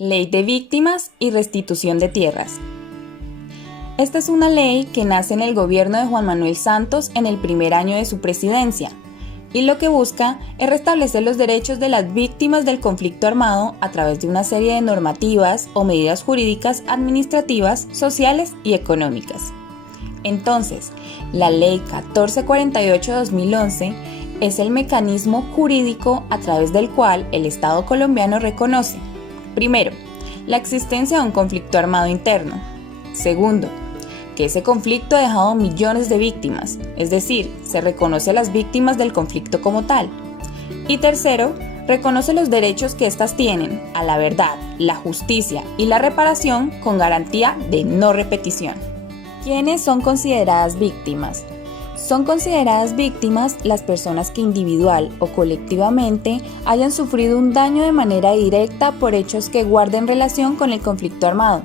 Ley de Víctimas y Restitución de Tierras. Esta es una ley que nace en el gobierno de Juan Manuel Santos en el primer año de su presidencia, y lo que busca es restablecer los derechos de las víctimas del conflicto armado a través de una serie de normativas o medidas jurídicas, administrativas, sociales y económicas. Entonces, la Ley 1448-2011 es el mecanismo jurídico a través del cual el Estado colombiano reconoce, primero, la existencia de un conflicto armado interno. Segundo, que ese conflicto ha dejado millones de víctimas, es decir, se reconoce a las víctimas del conflicto como tal. Y tercero, reconoce los derechos que éstas tienen a la verdad, la justicia y la reparación con garantía de no repetición. ¿Quiénes son consideradas víctimas? Son consideradas víctimas las personas que individual o colectivamente hayan sufrido un daño de manera directa por hechos que guarden relación con el conflicto armado,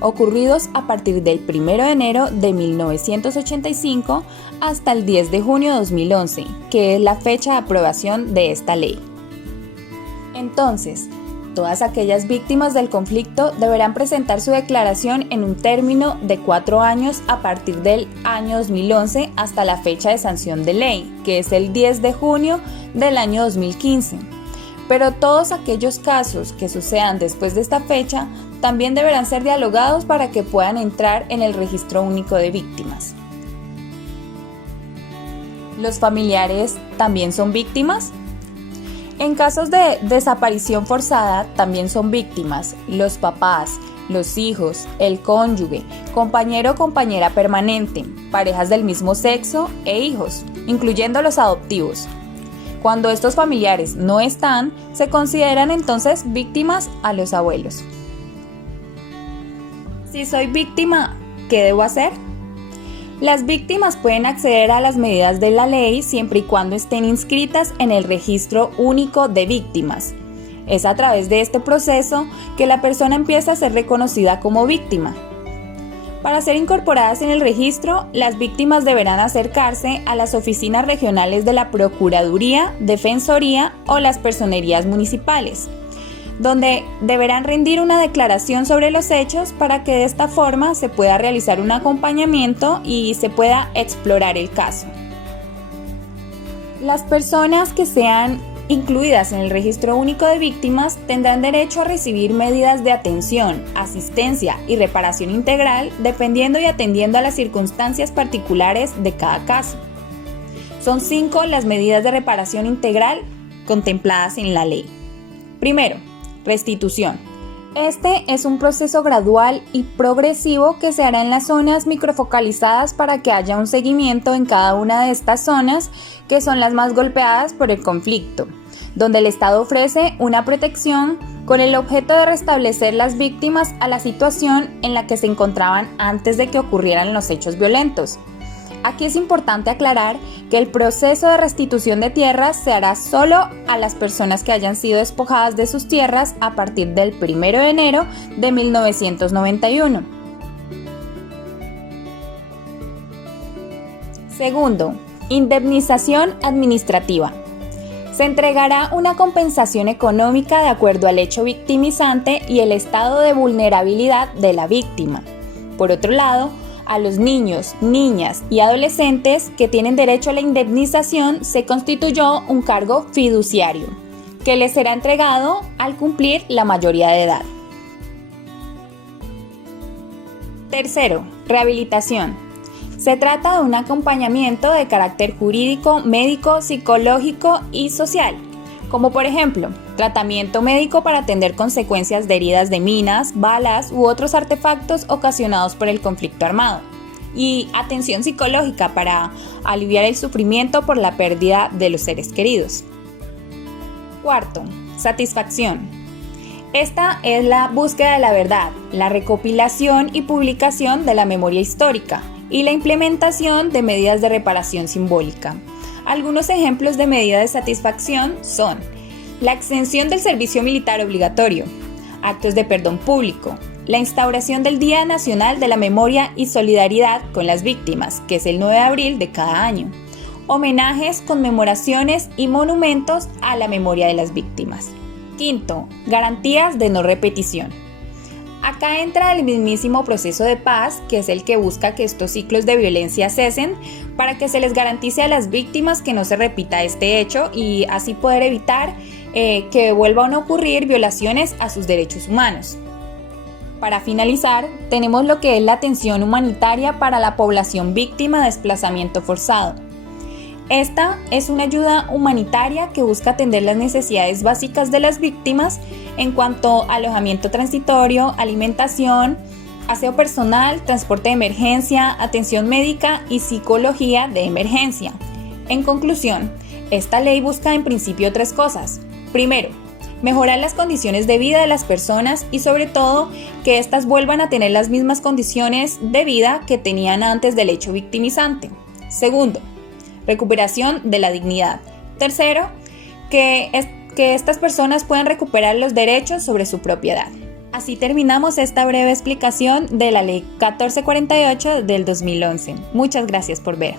ocurridos a partir del 1 de enero de 1985 hasta el 10 de junio de 2011, que es la fecha de aprobación de esta ley. Entonces, todas aquellas víctimas del conflicto deberán presentar su declaración en un término de 4 años a partir del año 2011 hasta la fecha de sanción de ley, que es el 10 de junio del año 2015. Pero todos aquellos casos que sucedan después de esta fecha también deberán ser dialogados para que puedan entrar en el Registro Único de Víctimas. ¿Los familiares también son víctimas? En casos de desaparición forzada también son víctimas los papás, los hijos, el cónyuge, compañero o compañera permanente, parejas del mismo sexo e hijos, incluyendo los adoptivos. Cuando estos familiares no están, se consideran entonces víctimas a los abuelos. Si soy víctima, ¿qué debo hacer? Las víctimas pueden acceder a las medidas de la ley siempre y cuando estén inscritas en el Registro Único de Víctimas. Es a través de este proceso que la persona empieza a ser reconocida como víctima. Para ser incorporadas en el registro, las víctimas deberán acercarse a las oficinas regionales de la Procuraduría, Defensoría o las personerías municipales, donde deberán rendir una declaración sobre los hechos para que de esta forma se pueda realizar un acompañamiento y se pueda explorar el caso. Las personas que sean incluidas en el Registro Único de Víctimas tendrán derecho a recibir medidas de atención, asistencia y reparación integral dependiendo y atendiendo a las circunstancias particulares de cada caso. Son 5 las medidas de reparación integral contempladas en la ley. Primero, restitución. Este es un proceso gradual y progresivo que se hará en las zonas microfocalizadas para que haya un seguimiento en cada una de estas zonas que son las más golpeadas por el conflicto, donde el Estado ofrece una protección con el objeto de restablecer las víctimas a la situación en la que se encontraban antes de que ocurrieran los hechos violentos. Aquí es importante aclarar que el proceso de restitución de tierras se hará solo a las personas que hayan sido despojadas de sus tierras a partir del 1 de enero de 1991. Segundo, indemnización administrativa. Se entregará una compensación económica de acuerdo al hecho victimizante y el estado de vulnerabilidad de la víctima. Por otro lado, a los niños, niñas y adolescentes que tienen derecho a la indemnización se constituyó un cargo fiduciario, que les será entregado al cumplir la mayoría de edad. Tercero, rehabilitación. Se trata de un acompañamiento de carácter jurídico, médico, psicológico y social, como por ejemplo, tratamiento médico para atender consecuencias de heridas de minas, balas u otros artefactos ocasionados por el conflicto armado, y atención psicológica para aliviar el sufrimiento por la pérdida de los seres queridos. Cuarto, satisfacción. Esta es la búsqueda de la verdad, la recopilación y publicación de la memoria histórica y la implementación de medidas de reparación simbólica. Algunos ejemplos de medidas de satisfacción son la exención del servicio militar obligatorio, actos de perdón público, la instauración del Día Nacional de la Memoria y Solidaridad con las Víctimas, que es el 9 de abril de cada año, homenajes, conmemoraciones y monumentos a la memoria de las víctimas. Quinto, garantías de no repetición. Acá entra el mismísimo proceso de paz, que es el que busca que estos ciclos de violencia cesen para que se les garantice a las víctimas que no se repita este hecho y así poder evitar que vuelvan a ocurrir violaciones a sus derechos humanos. Para finalizar, tenemos lo que es la atención humanitaria para la población víctima de desplazamiento forzado. Esta es una ayuda humanitaria que busca atender las necesidades básicas de las víctimas en cuanto a alojamiento transitorio, alimentación, aseo personal, transporte de emergencia, atención médica y psicología de emergencia. En conclusión, esta ley busca en principio tres cosas. Primero, mejorar las condiciones de vida de las personas y sobre todo que éstas vuelvan a tener las mismas condiciones de vida que tenían antes del hecho victimizante. Segundo, recuperación de la dignidad. Tercero, que estas personas puedan recuperar los derechos sobre su propiedad. Así terminamos esta breve explicación de la Ley 1448 del 2011. Muchas gracias por ver.